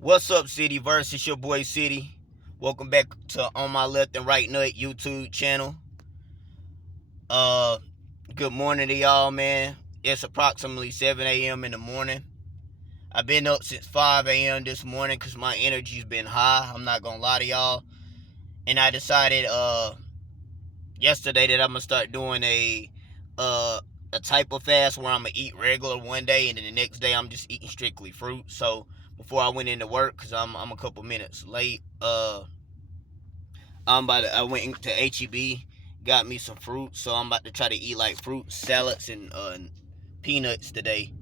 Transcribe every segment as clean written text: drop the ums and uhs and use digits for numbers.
What's up, City Verse? It's your boy City. Welcome back to On My Left and Right Nut YouTube channel. Uh, Good morning to y'all, man. It's approximately 7 a.m. in the morning. I've been up since 5 a.m. this morning because my energy's been high. I'm not gonna lie to y'all. And I decided yesterday that I'm gonna start doing a type of fast where I'm gonna eat regular one day and then the next day I'm just eating strictly fruit. So before I went into work, because I'm a couple minutes late, I went to HEB, got me some fruit, so I'm about to try to eat like fruit salads and peanuts today.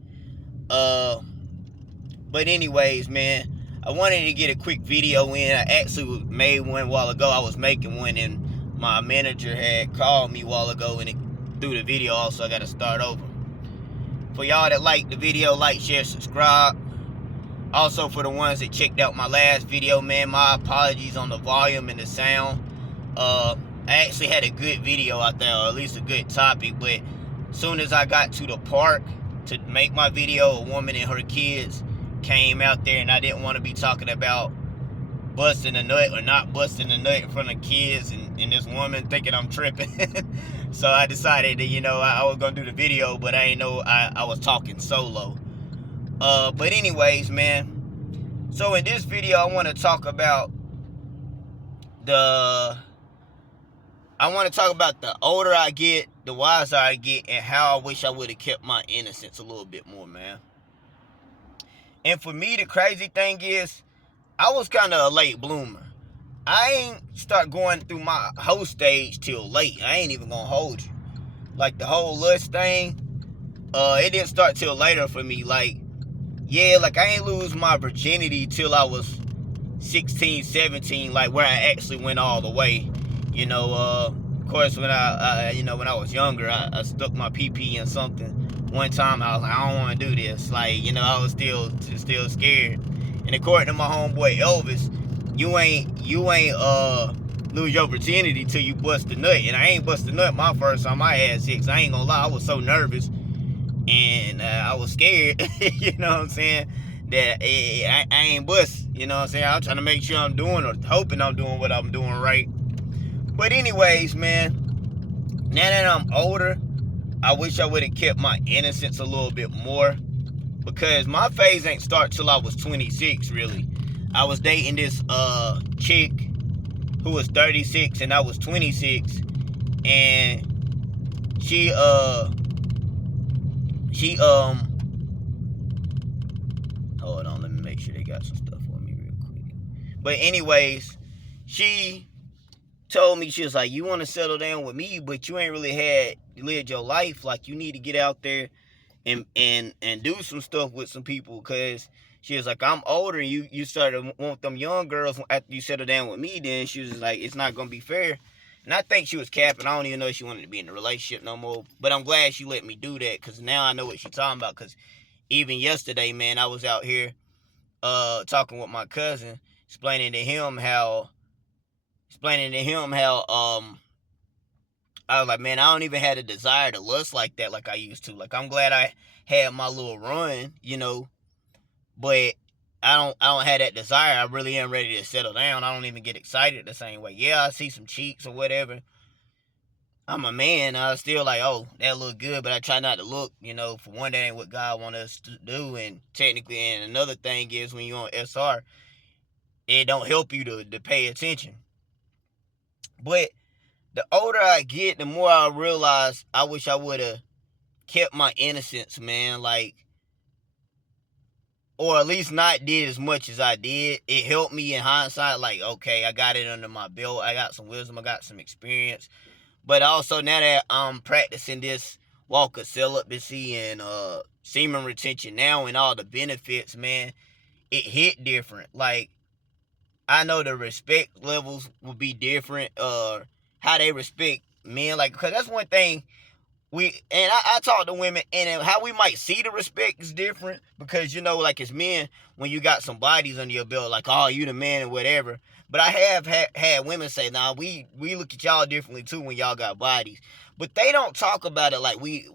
Uh, but anyways, man, I wanted to get a quick video in. I actually made one a while ago. I was making one, and my manager had called me a while ago, and it threw the video off, so I got to start over. For y'all that like the video, like, share, subscribe. Also, for the ones that checked out my last video, man, my apologies on the volume and the sound. I actually had a good video out there, or at least a good topic, but as soon as I got to the park to make my video, a woman and her kids came out there, and I didn't want to be talking about busting a nut or not busting a nut in front of kids and this woman thinking I'm tripping. So I decided that, I was going to do the video, but I didn't know I was talking solo. But anyways, man, so in this video, I want to talk about the older I get, the wiser I get, and how I wish I would have kept my innocence a little bit more, man. And for me, the crazy thing is, I was kind of a late bloomer. I ain't start going through my whole stage till late. I ain't even gonna hold you. Like, the whole lust thing, it didn't start till later for me. Like, yeah, like, I ain't lose my virginity till I was 16, 17, like, where I actually went all the way. Of course, when I was younger, I stuck my PP in something. One time, I was like, I don't want to do this. Like, I was still scared. And according to my homeboy Elvis, you ain't lose your virginity till you bust a nut. And I ain't bust a nut my first time I had sex. I ain't gonna lie, I was so nervous. And I was scared, you know what I'm saying, that I ain't bust, you know what I'm saying. I'm trying to make sure I'm doing, or hoping I'm doing what I'm doing right. But anyways, man, now that I'm older, I wish I would have kept my innocence a little bit more, because my phase ain't start till I was 26, really. I was dating this chick who was 36 and I was 26, and she hold on, let me make sure they got some stuff for me real quick. But anyways, she told me, she was like, you want to settle down with me, but you ain't really lived your life. Like, you need to get out there and do some stuff with some people, because she was like, I'm older, and you started to want them young girls after you settle down with me. Then she was like, it's not gonna be fair. And I think she was capping. I don't even know if she wanted to be in a relationship no more, but I'm glad she let me do that, because now I know what she's talking about. Because even yesterday, man, I was out here talking with my cousin, explaining to him how I was like, man, I don't even have a desire to lust like that like I used to. Like, I'm glad I had my little run, but I don't have that desire. I really am ready to settle down. I don't even get excited the same way. Yeah, I see some cheeks or whatever. I'm a man. I was still like, oh, that look good, but I try not to look, for one, that ain't what God wants us to do. And technically, and another thing is, when you're on SR, it don't help you to pay attention. But the older I get, the more I realize I wish I would have kept my innocence, man. Like, or at least not did as much as I did. It helped me in hindsight. Like, okay, I got it under my belt. I got some wisdom. I got some experience. But also, now that I'm practicing this walk of celibacy and semen retention now and all the benefits, man, it hit different. Like, I know the respect levels will be different. How they respect men, like, because that's one thing I talk to women, and how we might see the respect is different, because like, as men, when you got some bodies under your belt, like, oh, you the man or whatever. But I have had women say, nah, we look at y'all differently too when y'all got bodies. But they don't talk about it like we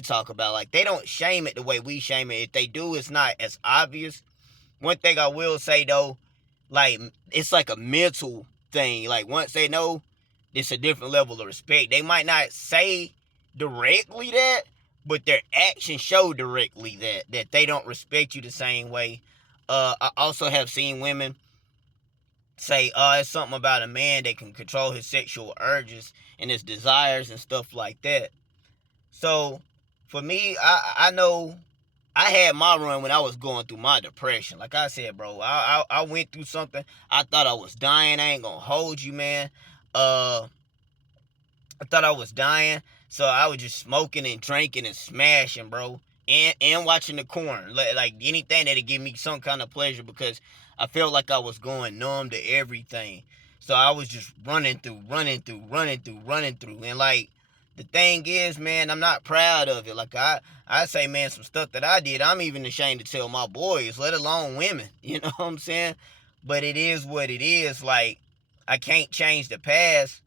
talk about. Like, they don't shame it the way we shame it. If they do, it's not as obvious. one thing I will say though, like, it's like a mental thing. Like, once they know, it's a different level of respect. They might not say directly that, but their actions show directly that they don't respect you the same way. I also have seen women say, it's something about a man that can control his sexual urges and his desires and stuff like that. So, for me, I know I had my run when I was going through my depression. Like I said, bro, I went through something. I thought I was dying. I ain't gonna hold you, man. I thought I was dying, so I was just smoking and drinking and smashing, bro, and watching the corn, like anything that'd give me some kind of pleasure, because I felt like I was going numb to everything. So I was just running through, and like, the thing is, man, I'm not proud of it. Like, I say, man, some stuff that I did, I'm even ashamed to tell my boys, let alone women. You know what I'm saying? But it is what it is. Like, I can't change the past.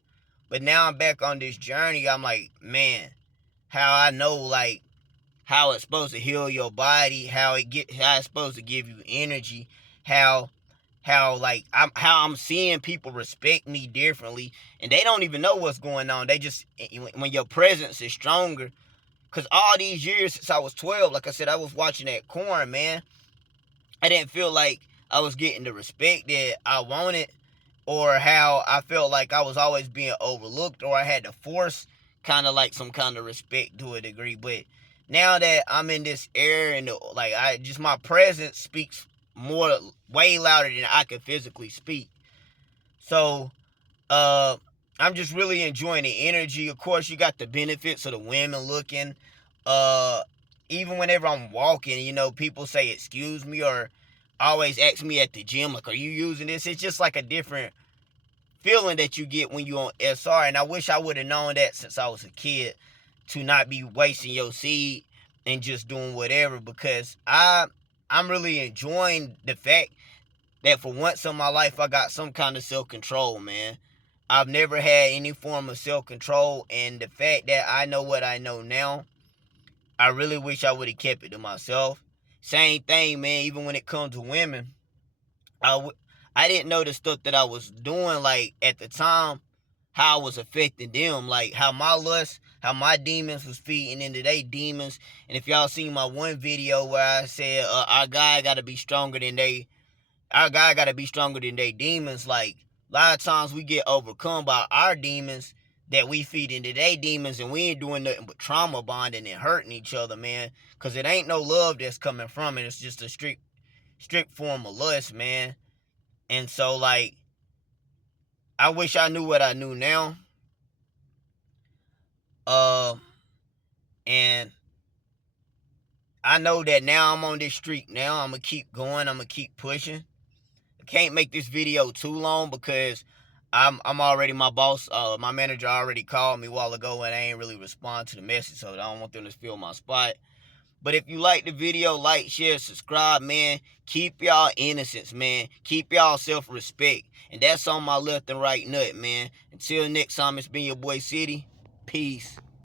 But now I'm back on this journey. I'm like, man, how I know, like, how it's supposed to heal your body, how it's supposed to give you energy, how like I'm seeing people respect me differently, and they don't even know what's going on. They just, when your presence is stronger, because all these years since I was 12, like I said, I was watching that corn, man. I didn't feel like I was getting the respect that I wanted, or how I felt like I was always being overlooked, or I had to force kind of like some kind of respect to a degree. But now that I'm in this era, and like, my presence speaks more, way louder than I can physically speak. So I'm just really enjoying the energy. Of course, you got the benefits of the women looking. Uh, Even whenever I'm walking, people say excuse me, or always ask me at the gym, like, are you using this? It's just like a different feeling that you get when you on SR. And I wish I would have known that since I was a kid, to not be wasting your seed and just doing whatever, because I'm really enjoying the fact that for once in my life I got some kind of self-control, man. I've never had any form of self-control, and the fact that I know what I know now, I really wish I would have kept it to myself. Same thing, man, even when it comes to women. I didn't know the stuff that I was doing, like, at the time, how I was affecting them, like how my lust, how my demons was feeding into their demons. And if y'all seen my one video where I said, our guy gotta be stronger than they demons. Like, a lot of times we get overcome by our demons that we feed into their demons, and we ain't doing nothing but trauma bonding and hurting each other, man. Cause it ain't no love that's coming from it. It's just a strict form of lust, man. And so, like, I wish I knew what I knew now. And I know that now I'm on this streak now. I'm gonna keep going. I'm gonna keep pushing. I can't make this video too long because I'm already, my boss, my manager already called me a while ago, and I ain't really respond to the message, so I don't want them to steal my spot. But if you like the video, like, share, subscribe, man. Keep y'all innocence, man. Keep y'all self-respect. And that's on my left and right nut, man. Until next time, it's been your boy City. Peace.